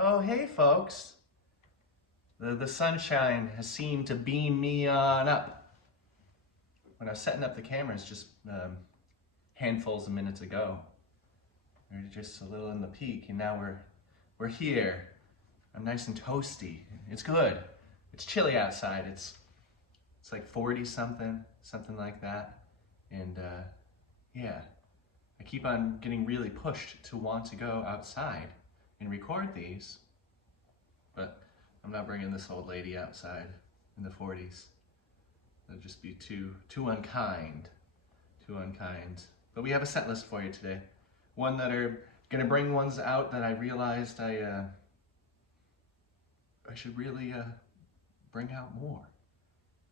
Oh, hey folks. The sunshine has seemed to beam me on up. When I was setting up the cameras just handfuls of minutes ago, we were just a little in the peak, and now we're here. I'm nice and toasty. It's good. It's chilly outside. It's like 40 something like that. And yeah, I keep on getting really pushed to want to go outside and record these, but I'm not bringing this old lady outside in the 40s. That'd just be too unkind, But we have a set list for you today. One that are gonna bring ones out that I realized I should really bring out more.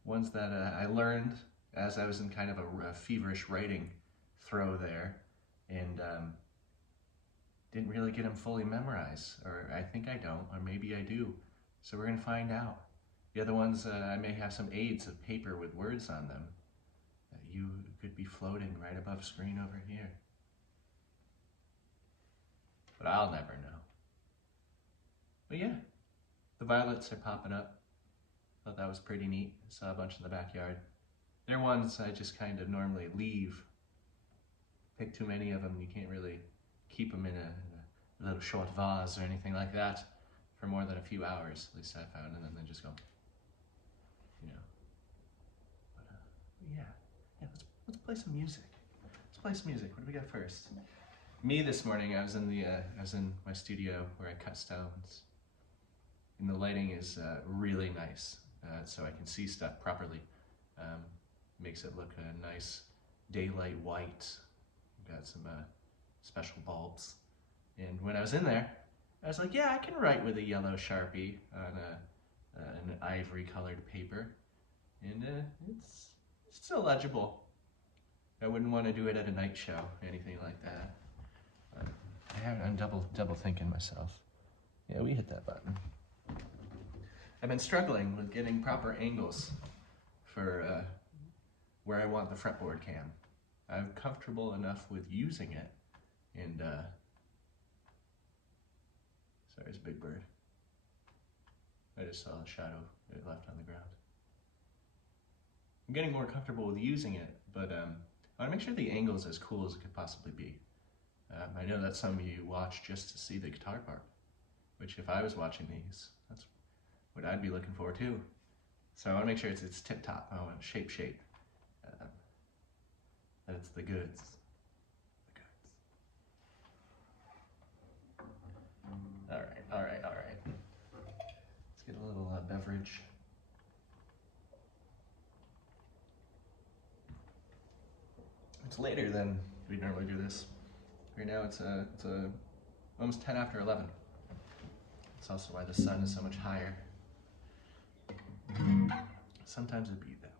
Ones that I learned as I was in kind of a feverish writing throw there, and didn't really get them fully memorized, or I think I don't, or maybe I do. So we're gonna find out. The other ones, I may have some aids of paper with words on them that you could be floating right above screen over here. But I'll never know. But yeah, the violets are popping up. Thought that was pretty neat. Saw a bunch in the backyard. They're ones I just kind of normally leave. Pick too many of them, you can't really keep them in a little short vase or anything like that for more than a few hours, at least I found, and then they just go, you know. But yeah, let's play some music. Let's play some music. What do we got first? Me this morning, I was in my studio where I cut stones, and the lighting is really nice, so I can see stuff properly. Makes it look a nice daylight white. Got some special bulbs, and when I was in there, I was like, yeah, I can write with a yellow Sharpie on an ivory colored paper, and it's still legible. I wouldn't want to do it at a night show, anything like that. I'm double thinking myself. Yeah, we hit that button. I've been struggling with getting proper angles for where I want the fretboard cam. I'm comfortable enough with using it, and sorry, it's a big bird. I just saw a shadow it left on the ground. I'm getting more comfortable with using it, but I want to make sure the angle is as cool as it could possibly be. I know that some of you watch just to see the guitar part, which if I was watching these, that's what I'd be looking for too. So I want to make sure it's tip-top. I want shape. That it's the goods. All right. Let's get a little beverage. It's later than we normally do this. Right now it's almost 10 after 11. It's also why the sun is so much higher. Sometimes it'd be that way.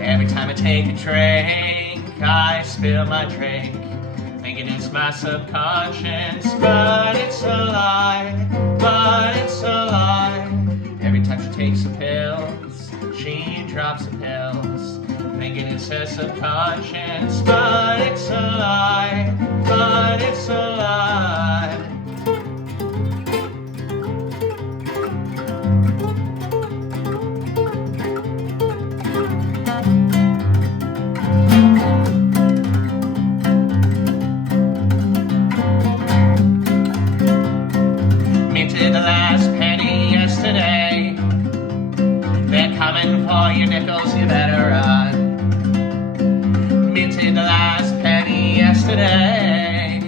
Every time I take a drink, I spill my drink, thinking it's my subconscious, but it's a lie, Every time she takes the pills, she drops the pills, thinking it's her subconscious, but it's a lie, Minted the last penny yesterday. They're coming for your nickels, you better run. Minted the last penny yesterday.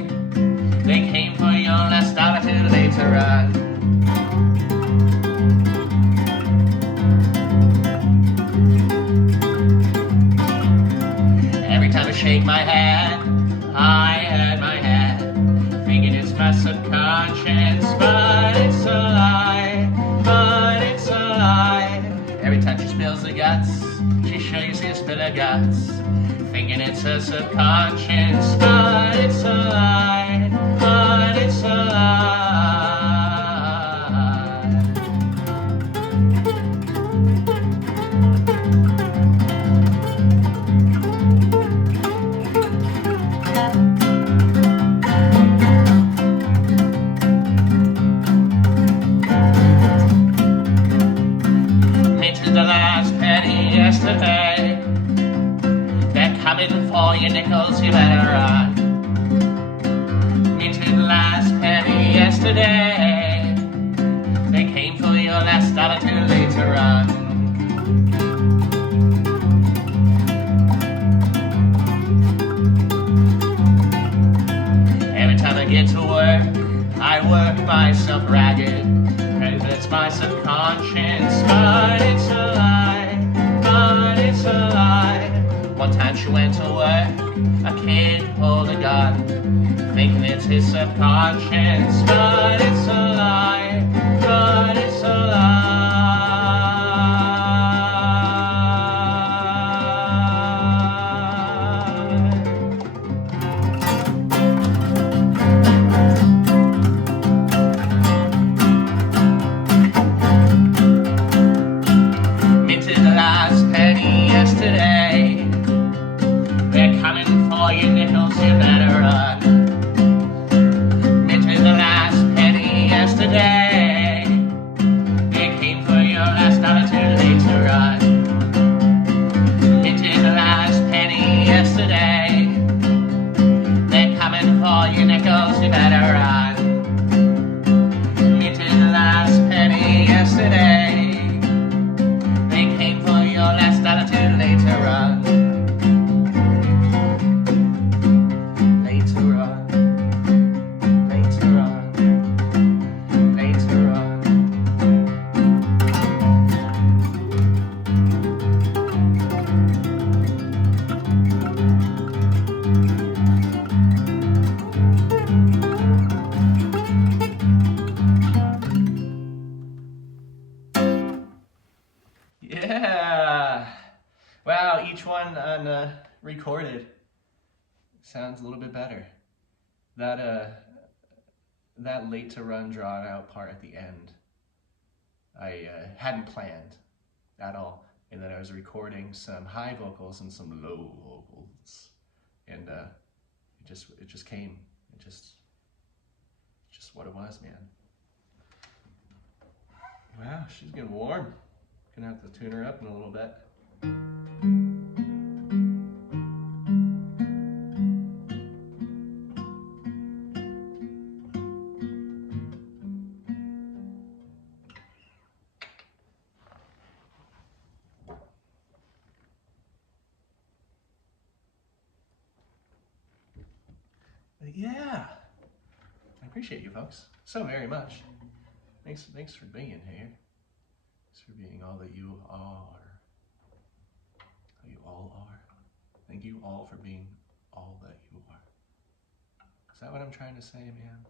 They came for your last dollar too late to run. Every time I shake my head, I hurt my head, thinking it's my subconscious, but it's a lie, Every time she spills the guts, She shows you spill her guts, thinking it's her subconscious, but it's a lie, but it's a lie. Minted the last penny yesterday. They're coming for your nickels, you better run. Minted the last penny yesterday. They came for your last dollar, too late to run. Every time I get to work, I work myself ragged, 'cause it's my subconscious, but it's a lie, but it's a lie. One time she went to work, a kid pulled a gun, thinking it's his subconscious, but it's a lie, but it's a lie. Minted the last penny yesterday. They're coming for your nickels, you better run. Minted the last penny yesterday. They came for your last dollar, too late to run. Minted the last penny yesterday. They're coming for your nickels, you better run. Minted the last penny yesterday. They came for your last dollar, too late to run. Yeah. Wow, each one on recorded sounds a little bit better. That late to run, drawn out part at the end, I hadn't planned at all. And then I was recording some high vocals and some low vocals, and it just came. It just what it was, man. Wow, she's getting warm. Gonna have to tune her up in a little bit. But yeah, I appreciate you folks so very much. Thanks for being here. Thanks for being all that you are. You all are. Thank you all for being all that you are. Is that what I'm trying to say, man?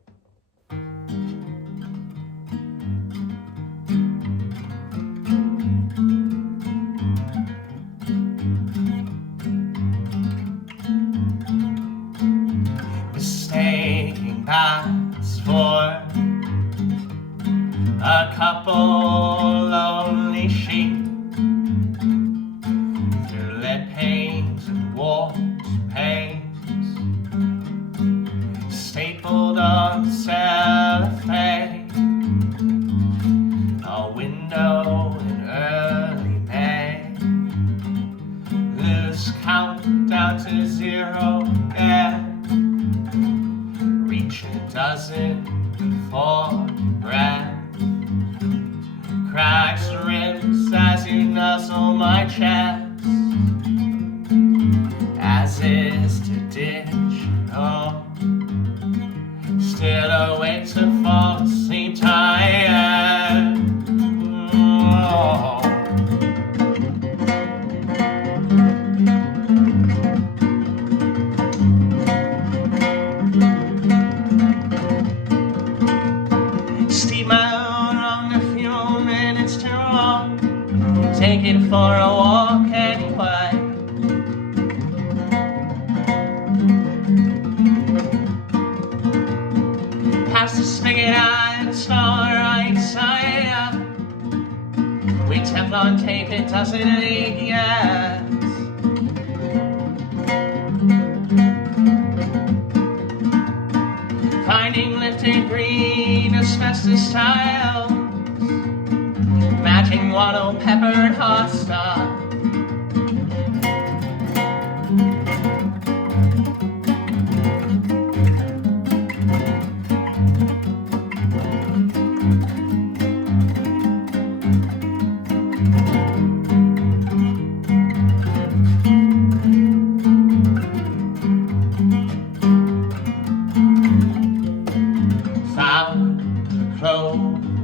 Mistaking paths for a couple lonely sheep through lead panes and warped panes, stapled on cellophane, a window in early May, lose count down to zero again, reach a dozen before breath. Cracks ribs as you nuzzle my chest, as is traditional. Still awake to fall asleep tired. Oh. Steep my own wrong a few minutes too long. Take it for a walk and Teflon tape, it doesn't leak yet. Finding lifted green asbestos tiles, matching wattle peppered hosta.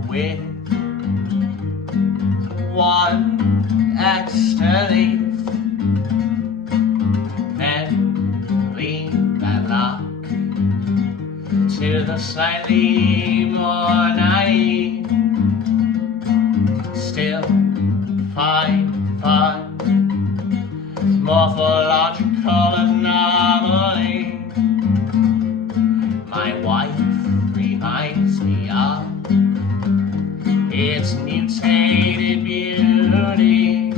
With one extra leaf, then leave that lock to the slightly more naive. Still find fun, morphological anomaly. My wife reminds me of its mutated beauty.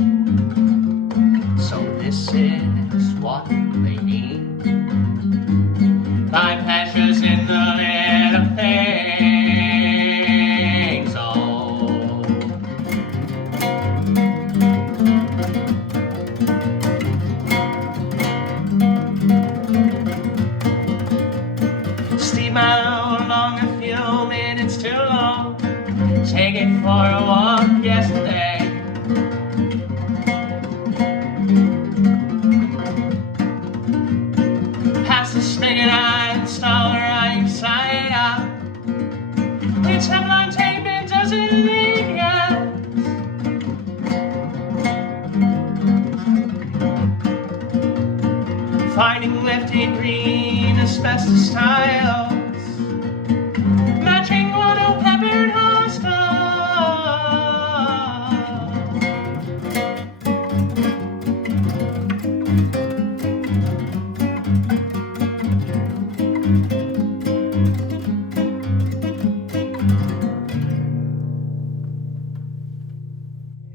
So this is what they mean by pleasures in the little things. Oh, steam out long, a few minutes too long. Take it for a walk yesterday. Past the spigot, I install her right side out. With Teflon tape, it doesn't leak yet. Finding lifted green asbestos tiles, matching wattle peppered hosta.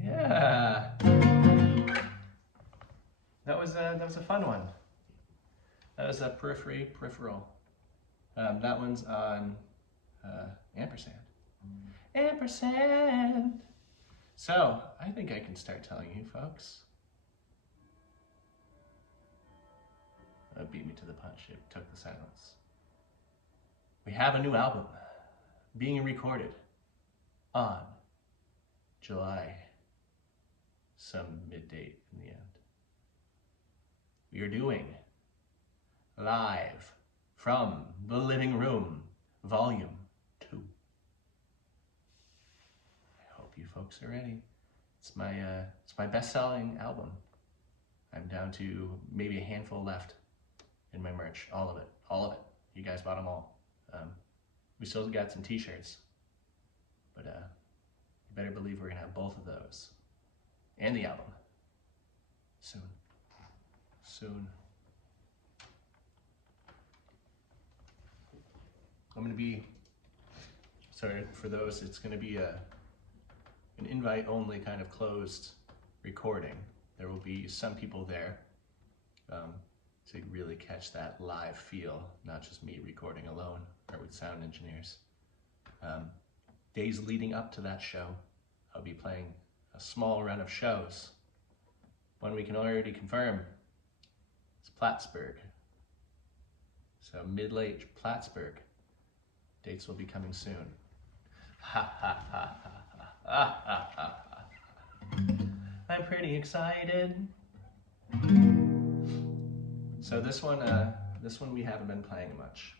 Yeah, that was a fun one. That was a peripheral. That one's on ampersand. Ampersand. So I think I can start telling you folks. That beat me to the punch. It took the silence. We have a new album being recorded on July, some mid-date in the end. We are doing Live from the Living Room, Volume 2. I hope you folks are ready. It's my best-selling album. I'm down to maybe a handful left in my merch. All of it. You guys bought them all. We still got some t-shirts, but you better believe we're gonna have both of those and the album soon. I'm gonna be, sorry for those, it's gonna be an invite only kind of closed recording. There will be some people there to really catch that live feel, not just me recording alone or with sound engineers. Days leading up to that show, I'll be playing a small run of shows. One we can already confirm is Plattsburgh. So mid-late Plattsburgh. Dates will be coming soon. I'm pretty excited. So this one we haven't been playing much,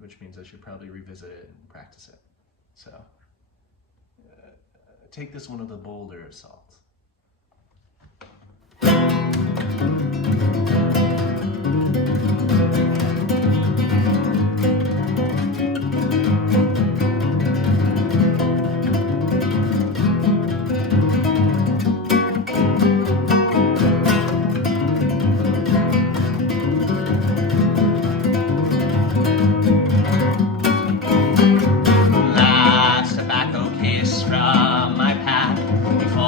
which means I should probably revisit it and practice it. So take this one with a boulder of salt. Last tobacco case from my pack before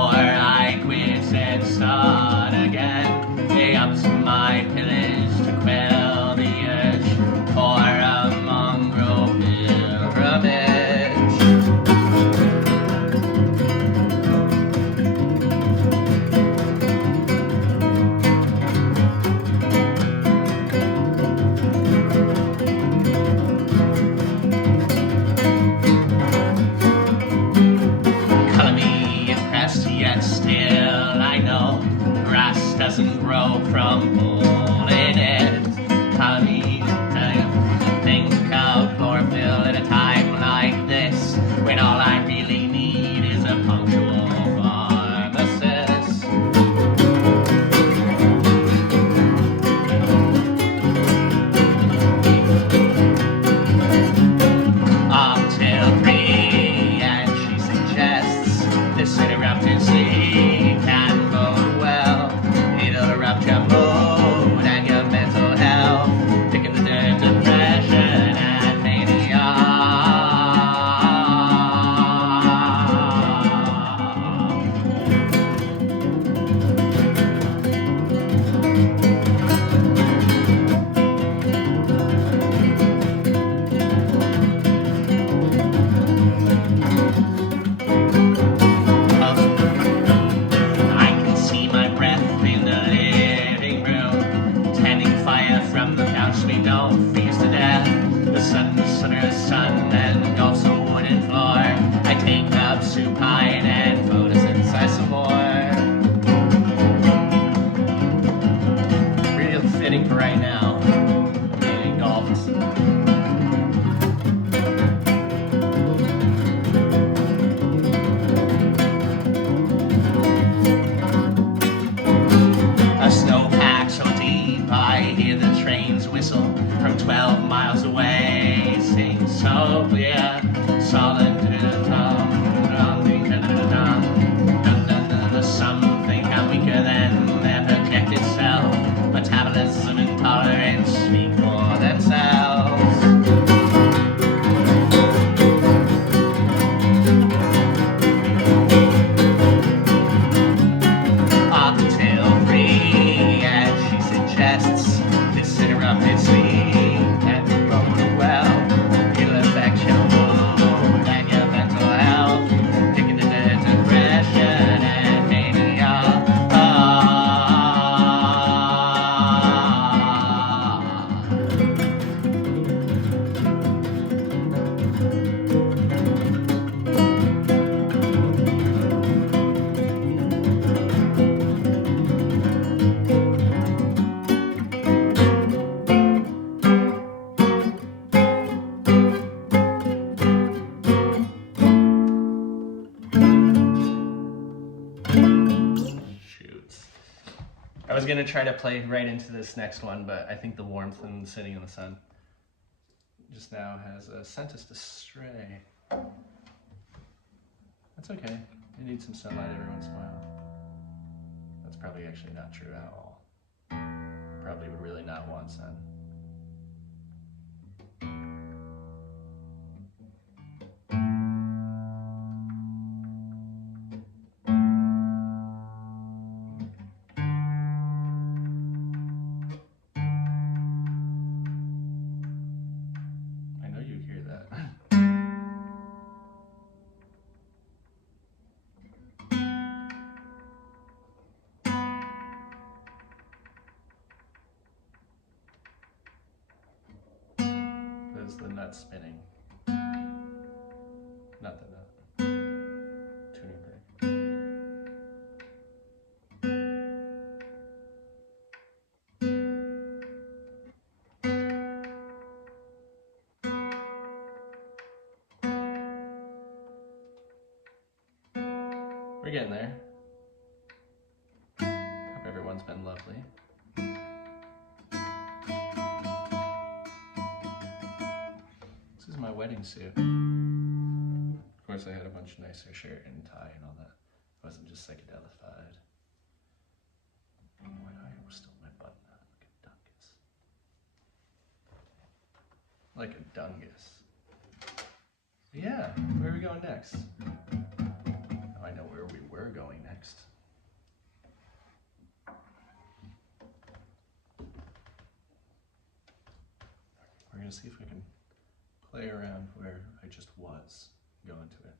supine and photosynthesize some more. Real fitting for right now. Being engulfed. A snowpack so deep I hear the trains whistle from 12 miles away. Sing so clear, solid. Something how weaker than their projected self. Metabolism and tolerance speak for themselves. Oxtail free, as she suggests, this interrupted sleep can bode well. It'll affect your mood and your mental health. Taking to depression and mania. I was gonna try to play right into this next one, but I think the warmth and sitting in the sun just now has sent us astray. That's okay. You need some sunlight every once in a while. That's probably actually not true at all. Probably would really not want sun. The nut spinning. Not the nut. Tuning pick. We're getting there. Hope everyone's been lovely. My wedding suit. Of course, I had a bunch of nicer shirt and tie and all that. It wasn't just psychedelified. Why do I still my button on like a dungus? Like a dungus. Yeah, where are we going next? Now I know where we were going next. We're gonna see if we can play around where I just was, go into it.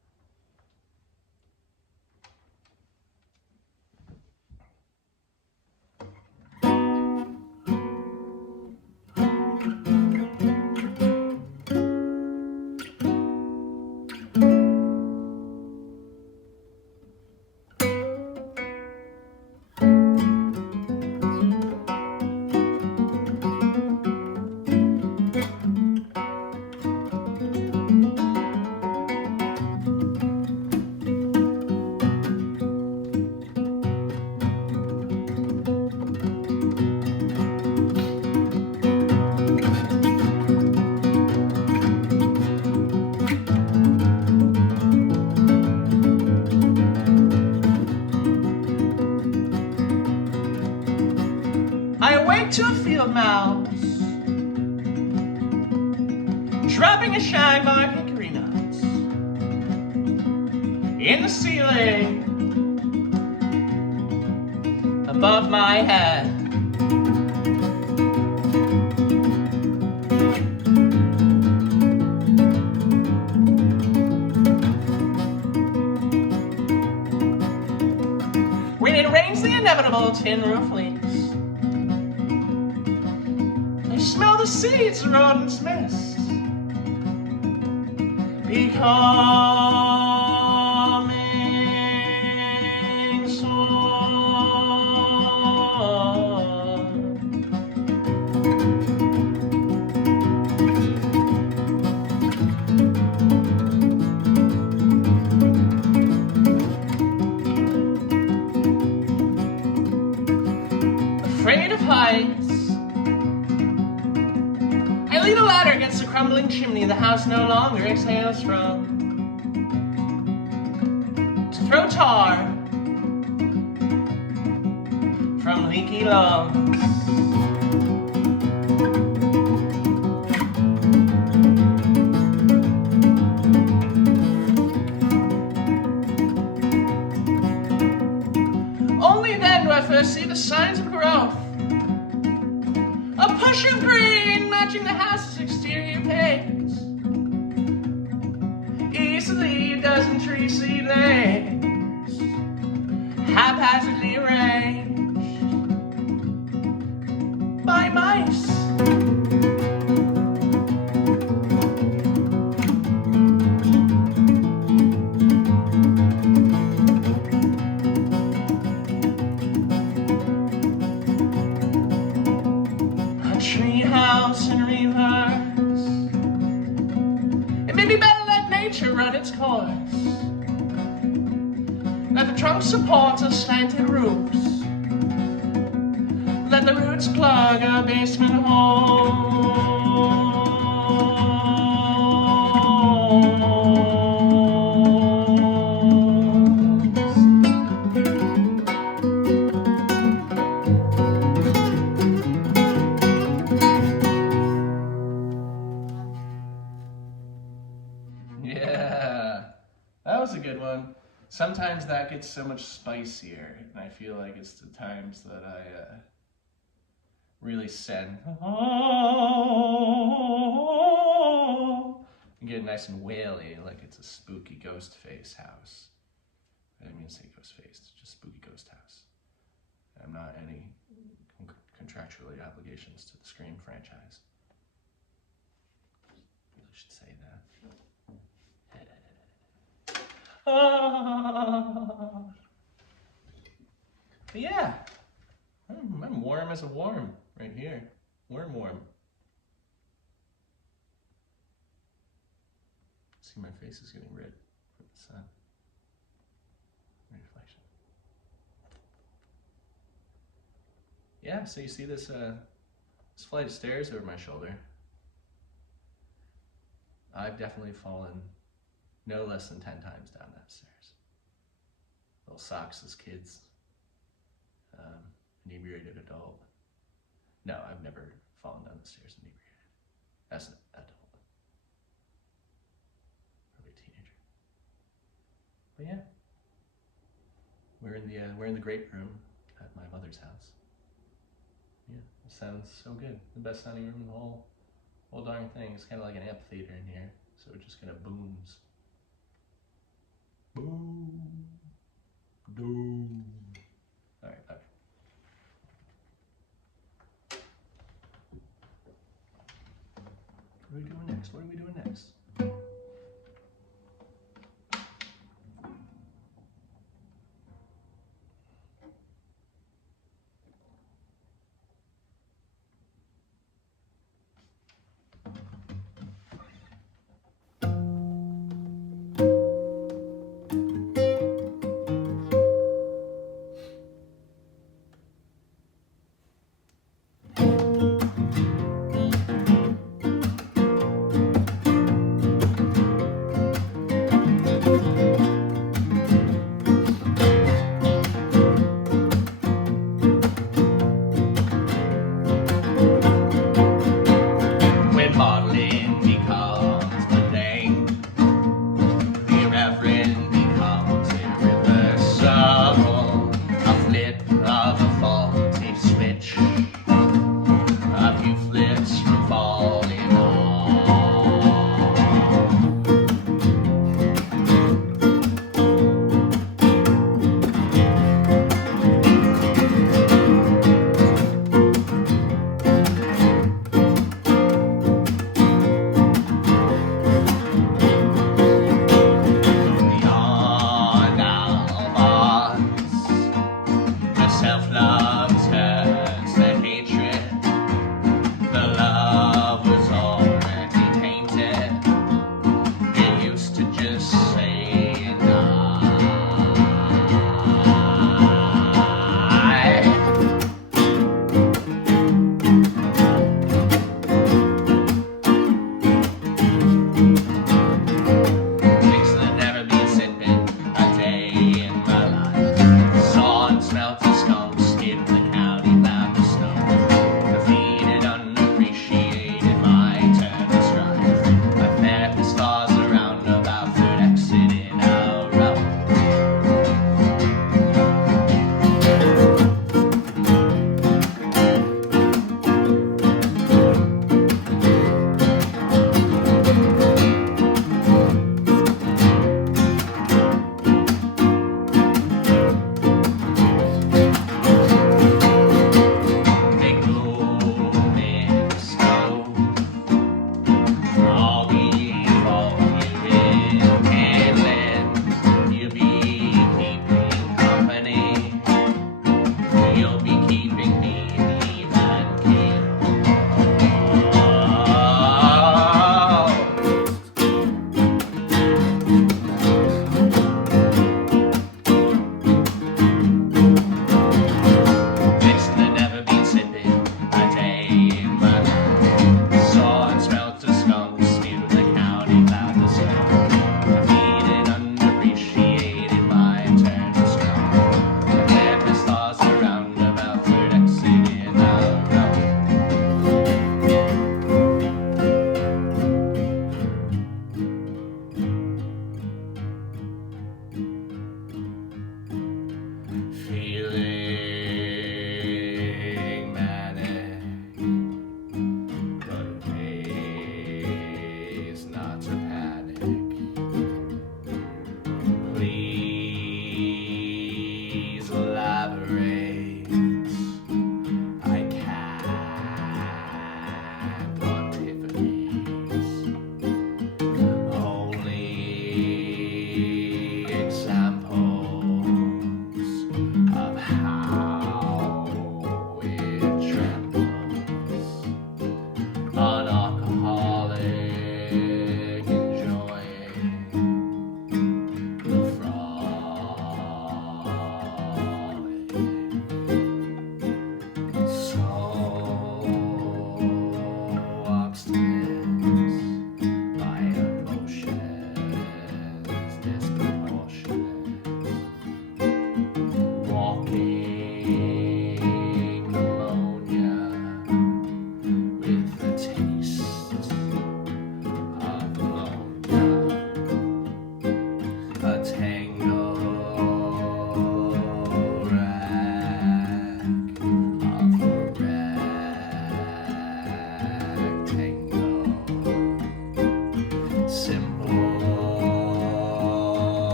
To a field mouse, dropping a shine bar hickory nuts in the ceiling above my head. When it rains, the inevitable tin roof leaks. Smell the seeds rodents miss. Become crumbling chimney the house no longer exhales from. To throw tar from leaky lungs. Only then do I first see the signs of growth. A push of green matching the house's exterior paint. Easily a dozen tree seedlings, haphazardly arranged by mice. Treehouse in reverse. It may be better let nature run its course. Let the trunk support a slanted roofs. Let the roots plug a basement hole. Yeah, that was a good one. Sometimes that gets so much spicier, and I feel like it's the times that I really send and get nice and waily, like it's a spooky ghost face house. I didn't mean to say ghost face, it's just spooky ghost house. I'm not any contractual obligations to the Scream franchise. Really should say that. But yeah, I'm warm as a worm right here. Warm. See, my face is getting red from the sun. Reflection. Yeah, so you see this this flight of stairs over my shoulder. I've definitely fallen no less than 10 times down that stairs. Little socks as kids. Inebriated adult. No, I've never fallen down the stairs inebriated. As an adult. Probably a teenager. But yeah. We're in the great room at my mother's house. Yeah, it sounds so good. The best sounding room in the whole darn thing. It's kind of like an amphitheater in here, so it just kind of booms. Boom. Doom. All right, bye. What are we doing next?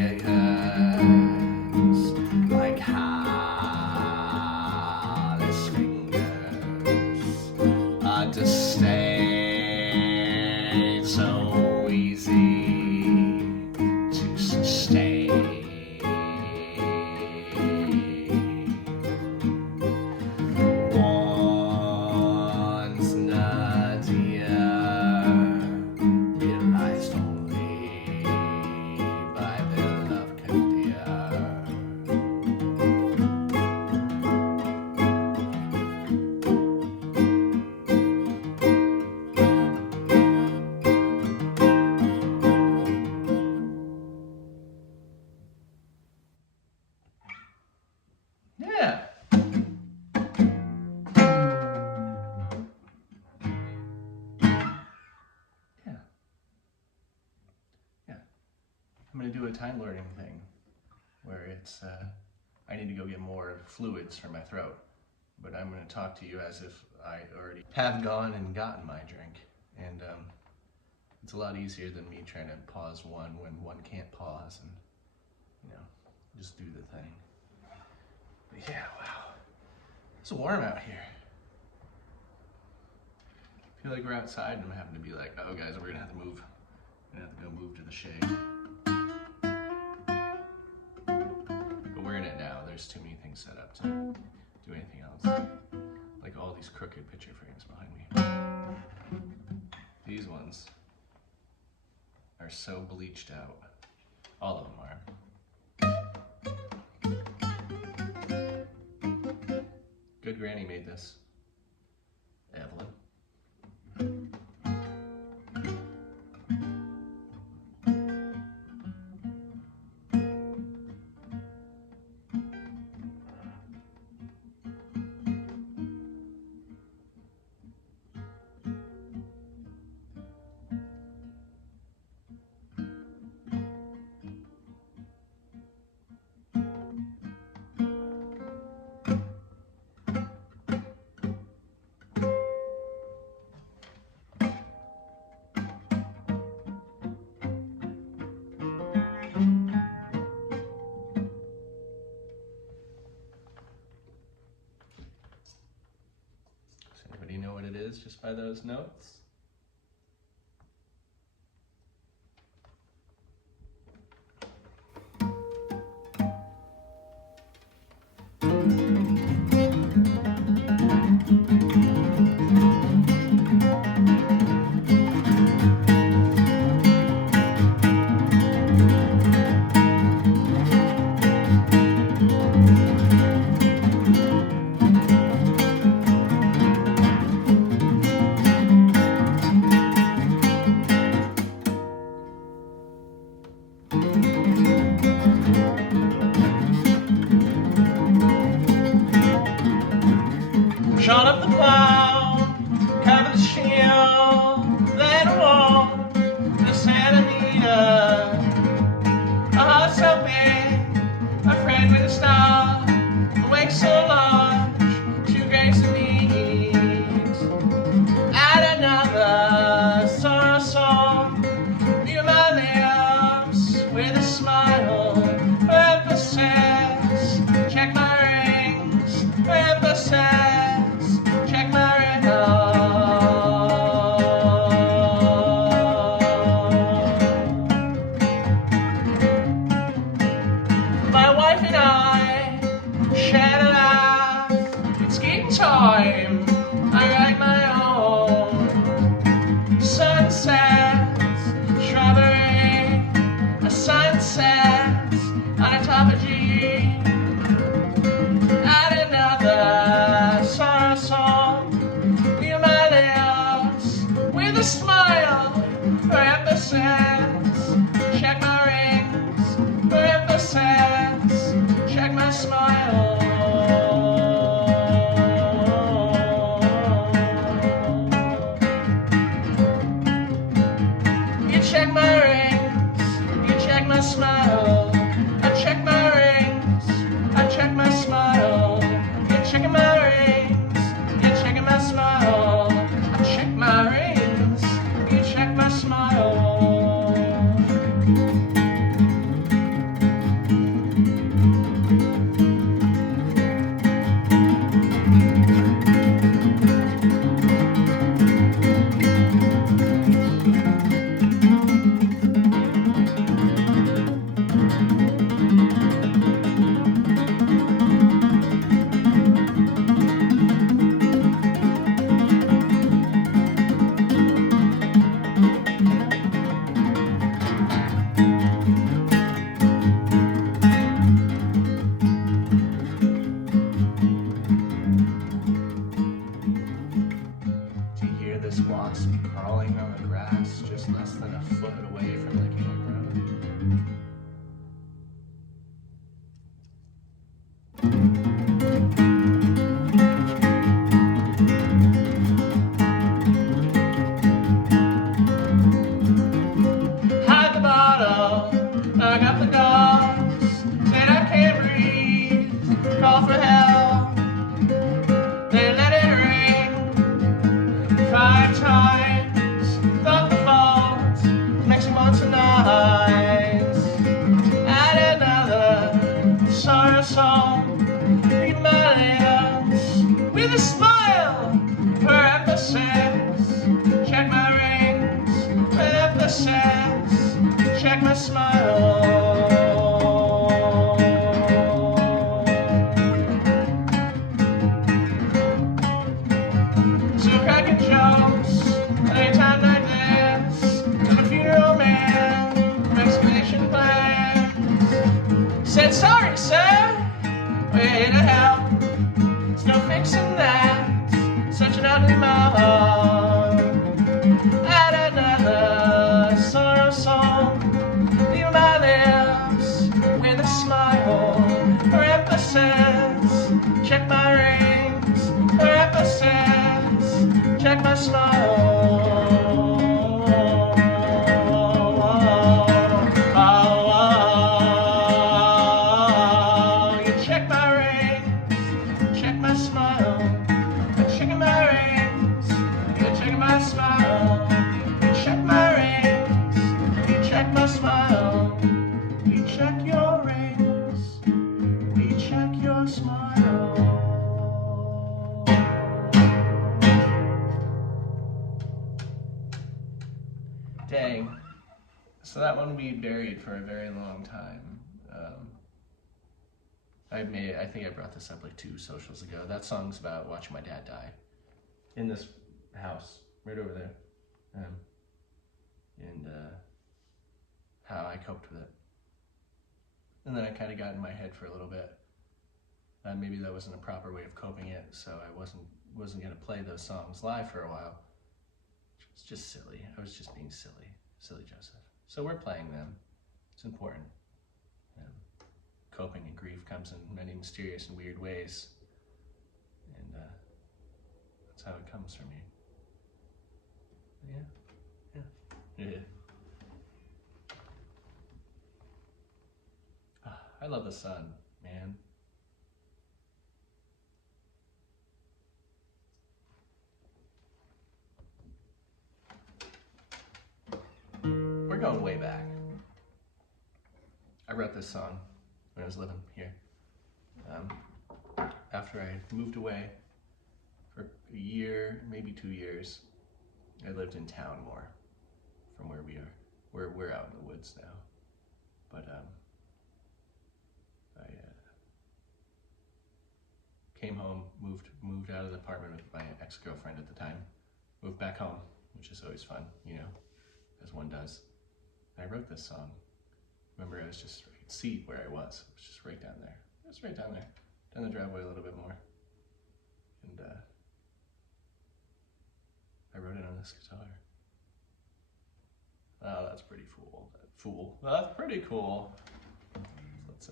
fingers, like callous fingers, to stay so easy to sustain. Once Nadia realized only by their love can dear. Yeah. I'm going to do a time learning thing where it's, I need to go get more fluids for my throat, but I'm going to talk to you as if I already have gone and gotten my drink, and it's a lot easier than me trying to pause one when one can't pause and, you know, just do the thing. But yeah, wow, it's warm out here. I feel like we're outside and I'm having to be like, oh guys, we're going to have to move. We're going to have to go move to the shade. We're in it now. There's too many things set up to do anything else. Like all these crooked picture frames behind me. These ones are so bleached out. All of them are. Good granny made this. Evelyn. Just by those notes. Shot up the cloud, cover the shield, then walk to Santa Anita. A heart so big, a friend with a star, a wake so large, two graves of needs. Add another sorrow song, view my lips with a smile, for emphasis, check my rings, for emphasis. Time, I write my own sunsets, strawberry, a sunset on a topology. Add another sorrow song, view my lips with a smile, for emphasis, check my rings, for emphasis, check my smile. Check my rings, you check my smile, I check my rings. Said, sorry, sir, way to hell. There's no fixing that. Such an ugly mouth. Add another sorrow song. Leave my lips with a smile. For emphasis, check my rings. For emphasis, check my smile. Dang. So that one we buried for a very long time. I think I brought this up like 2 socials ago. That song's about watching my dad die in this house right over there, and how I coped with it. And then I kind of got in my head for a little bit. Maybe that wasn't a proper way of coping it, so I wasn't gonna play those songs live for a while. It's just silly. I was just being silly Joseph. So we're playing them. It's important. Coping and grief comes in many mysterious and weird ways, and that's how it comes for me. Yeah. I love the sun, man. We're going way back. I wrote this song when I was living here. After I moved away for a year, maybe 2 years, I lived in town more from where we are. We're out in the woods now. But I came home, moved out of the apartment with my ex-girlfriend at the time, moved back home, which is always fun, as one does. And I wrote this song. Remember, I could see where I was. It was just right down there. It was right down there. Down the driveway a little bit more. And I wrote it on this guitar. Oh, that's pretty cool. That's pretty cool. Let's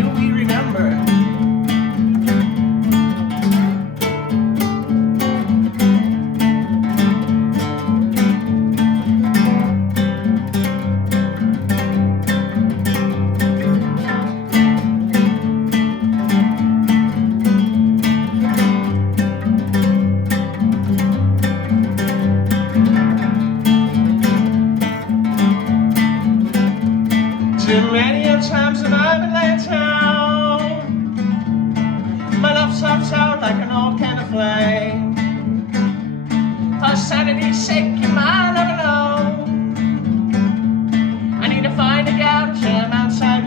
do we remember? Too many times that I've been let down. My love sucks out like an old can of flame. For sanity's sake, you might never know. I need to find a gouge and outside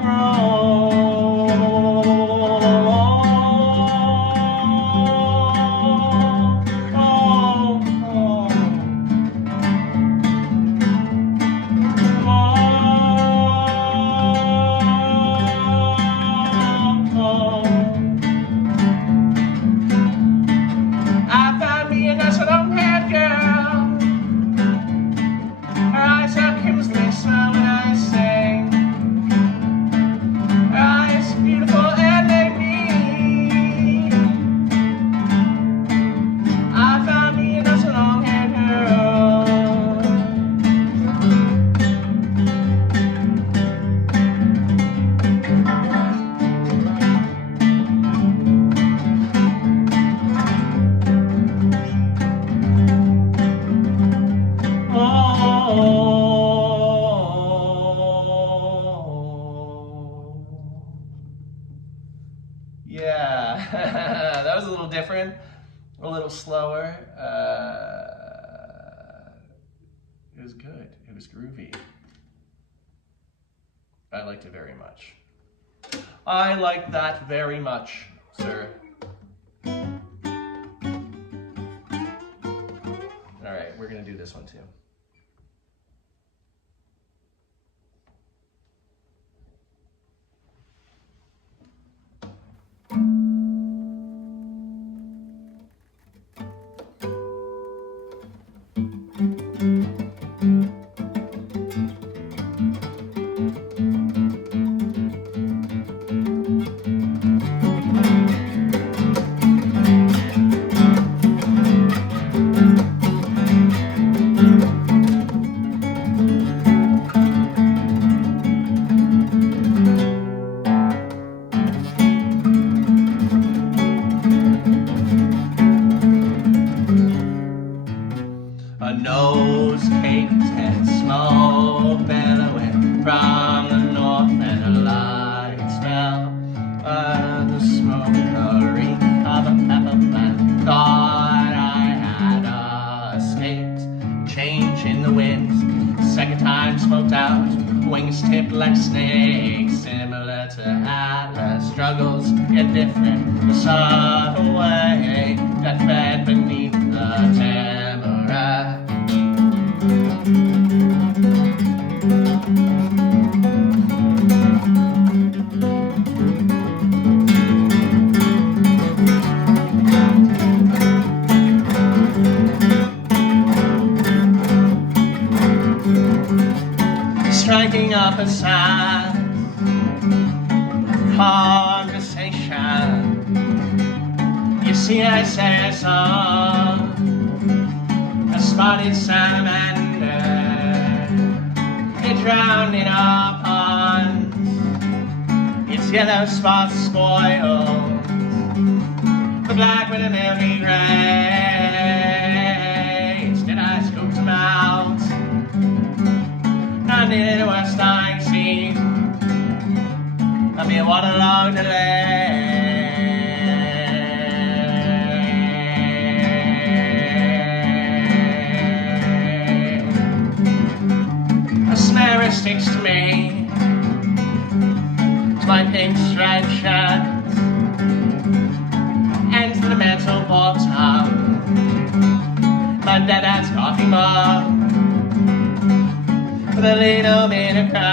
Yeah, that was a little different, a little slower. It was good, it was groovy. I liked it very much. I liked that very much, sir. All right, we're gonna do this one too. A nose caked and smoke bellowing from the north, and a light smell of the smoke, a reek of a pepper plant. Thought I had escaped change in the wind. Second time smoked out, wings tipped like snakes, similar to Atlas. Struggles get different, the subtle way that fed beneath the tamarack. Striking up a sound conversation. You see, I say a song, a spotted salamander, it drowned in our ponds, its yellow spots spoiled, the black with a milky gray. Instead I scooped them out, not near the worst I've seen, a mere waterlogged delay. A snare sticks to me, to my pink striped shirt, and to the metal bottom, my dead-ass coffee mug, with a little bit of crust,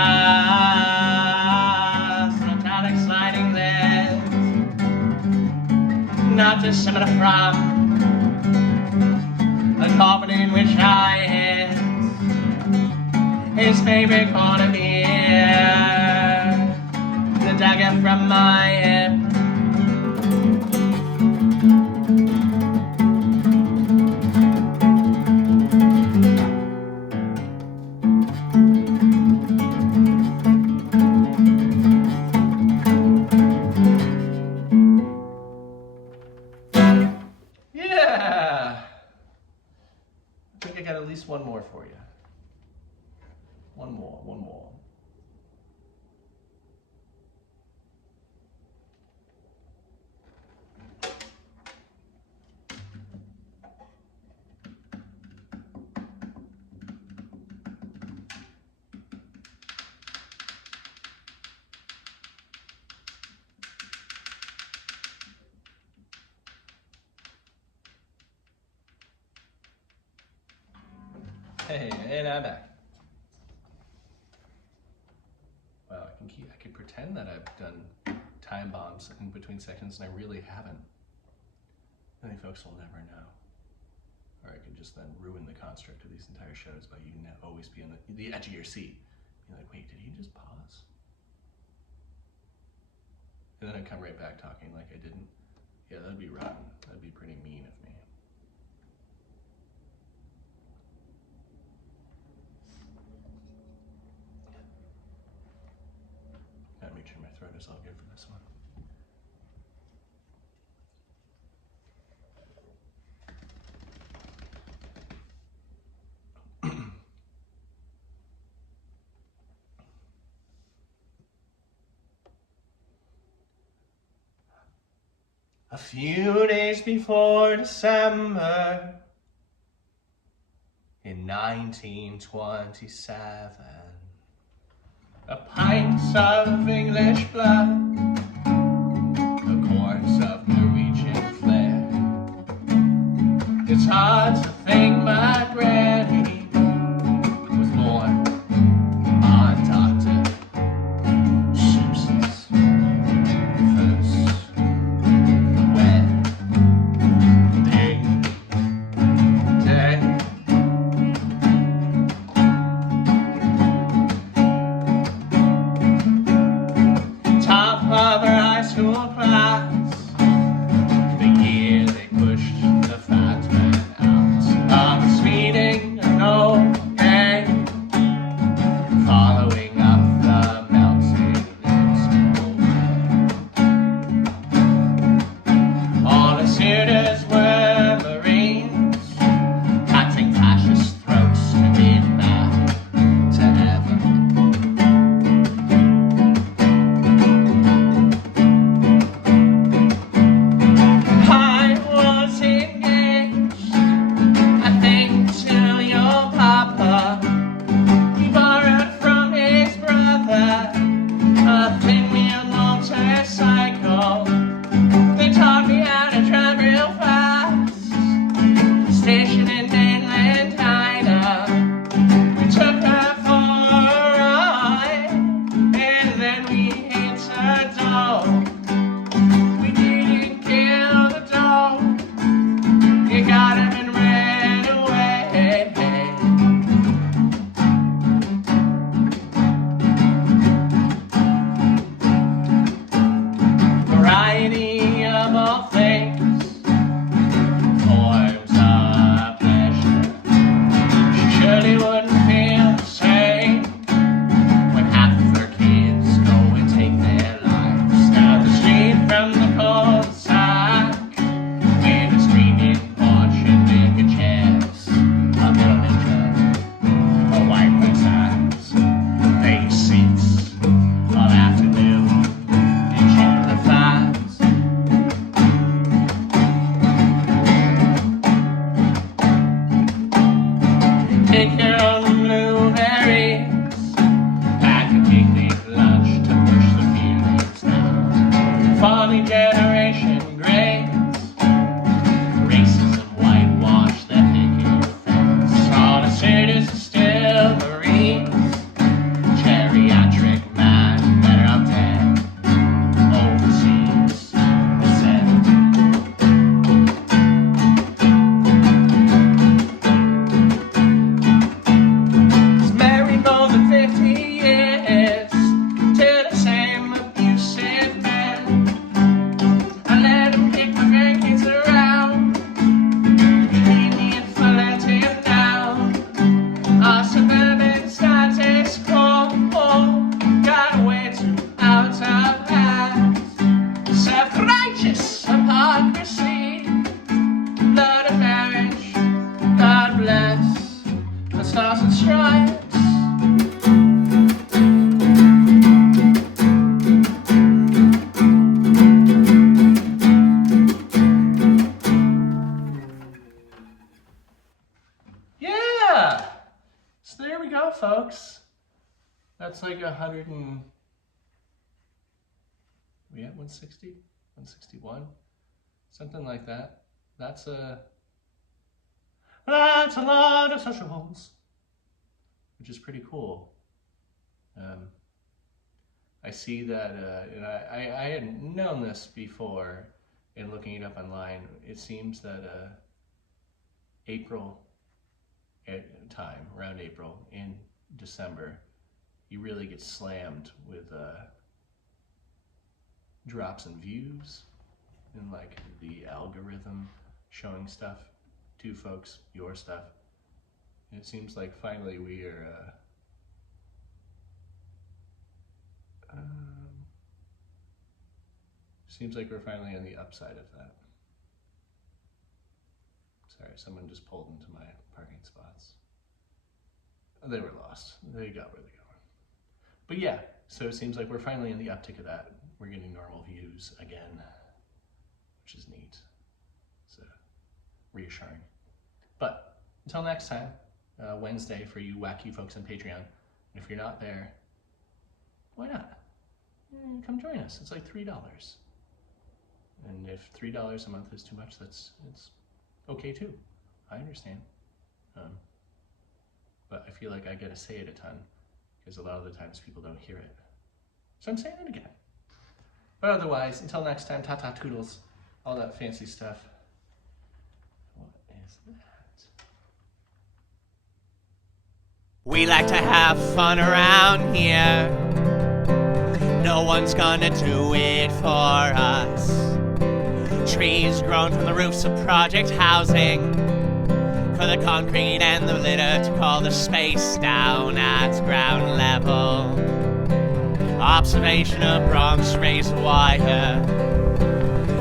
metallic sliding lens, not dissimilar from the coffin in which I hid his favorite corner beer, the dagger from my hip. Yeah! I think I got at least one more for you. One more. Hey, and I'm back. Well, I can pretend that I've done time bombs in between sections, and I really haven't. I think folks will never know. Or I could just then ruin the construct of these entire shows by you always be on the edge of your seat. You're like, wait, did he just pause? And then I'd come right back talking like I didn't. Yeah, that'd be rotten. That'd be pretty mean of me. Gotta make sure my throat is all good for this one. A few days before December in 1927, a pint of English blood, a quart of Norwegian flair. It's hard to think my granny was born on Dr. Seuss's first wedding day. Top of her high school class, the year they pushed the fat man out of his meeting, an old gang, following up the mountain in school. All the suitors were Marines, cutting fascist throats to bid back to heaven. I was engaged, I think, to your papa. He borrowed from his brother a pinwheel motorcycle. They taught me how to drive real fast. Station in mainland China. We took her for a ride, and then we hit a dog. We didn't kill the dog. You got him and ran away. Variety of all things, forms of pleasure. go, folks. That's like 100 and... We at 160? 161? Something like that. That's a lot of sociables, which is pretty cool. I see that, and I hadn't known this before in looking it up online. It seems that April time, around April, in December, you really get slammed with drops in views and like the algorithm showing stuff to folks, your stuff. And it seems like finally we are seems like we're finally on the upside of that. Sorry, someone just pulled into my parking spots. They were lost. They got where they're going. But yeah, so it seems like we're finally in the uptick of that. We're getting normal views again, which is neat. So reassuring. But until next time, Wednesday for you wacky folks on Patreon. And if you're not there, why not? Come join us. It's like $3. And if $3 a month is too much, it's okay too. I understand. But I feel like I gotta say it a ton because a lot of the times people don't hear it. So I'm saying it again. But otherwise, until next time, ta-ta toodles, all that fancy stuff. What is that? We like to have fun around here. No one's gonna do it for us. Trees grown from the roofs of project housing. For the concrete and the litter to call the space down at ground level. Observation of Bronx razor wire.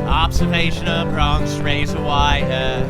Observation of Bronx razor wire.